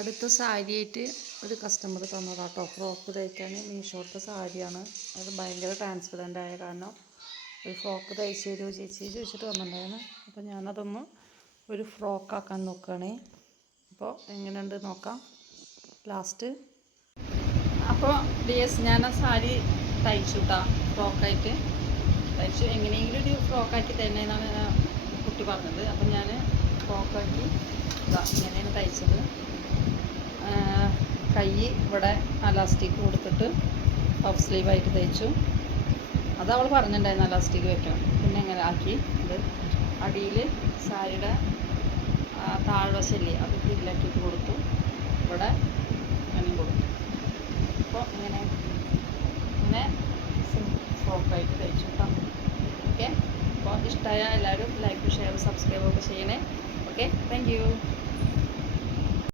അടുത്ത സാരിയായിട്ട് ഒരു customer തന്നതാട്ടോ. Frock തയ്ക്കാൻ മീഷോത്തെ സാരിയാണ്. അത് ഭയങ്കര ട്രാൻസ്പെറൻ്റ് ആയ കാരണം ഒരു ഫ്രോക്ക് തയ്ച്ച് തരുമോ ചേച്ചി ചോദിച്ചിട്ട് വന്നിട്ടുണ്ടായിരുന്നു. അപ്പോൾ ഞാനതൊന്ന് ഒരു ഫ്രോക്കാക്കാൻ നോക്കുകയാണേ. അപ്പോൾ എങ്ങനെയുണ്ട് നോക്കാം ലാസ്റ്റ്. അപ്പോൾ ഡിയേഴ്സ് ഞാൻ ആ സാരി തയ്ച്ചു കേട്ടോ. ഫ്രോക്കായിട്ട് തയ്ച്ചു. എങ്ങനെയെങ്കിലും ഒരു ഫ്രോക്കാക്കി തരുന്നതെന്നാണ് കുട്ടി പറഞ്ഞത്. അപ്പം ഞാൻ ഫ്രോക്കാക്കി ഇങ്ങനെയാണ് തയ്ച്ചത്. കൈ ഇവിടെ അലാസ്റ്റിക് കൊടുത്തിട്ട് പഫ് സ്ലീവായിട്ട് തയ്ച്ചു. അത് അവൾ പറഞ്ഞിട്ടുണ്ടായിരുന്നു അലാസ്റ്റിക് വെക്കണം. പിന്നെ എങ്ങനെ ആക്കി ഇത് അടിയിൽ സാരിയുടെ താഴ്വശല്ലേ അത് ഫില്ലാക്കിയിട്ട് കൊടുത്തു. ഇവിടെ അങ്ങനെ കൊടുത്തു. അപ്പോൾ ഇങ്ങനെ ഫ്രോക്കായിട്ട് തയ്ച്ചു കേട്ടോ. ഓക്കെ. അപ്പോൾ ഇഷ്ടമായ എല്ലാവരും ലൈക്ക് ഷെയർ സബ്സ്ക്രൈബ് ഒക്കെ ചെയ്യണേ. Okay, thank you.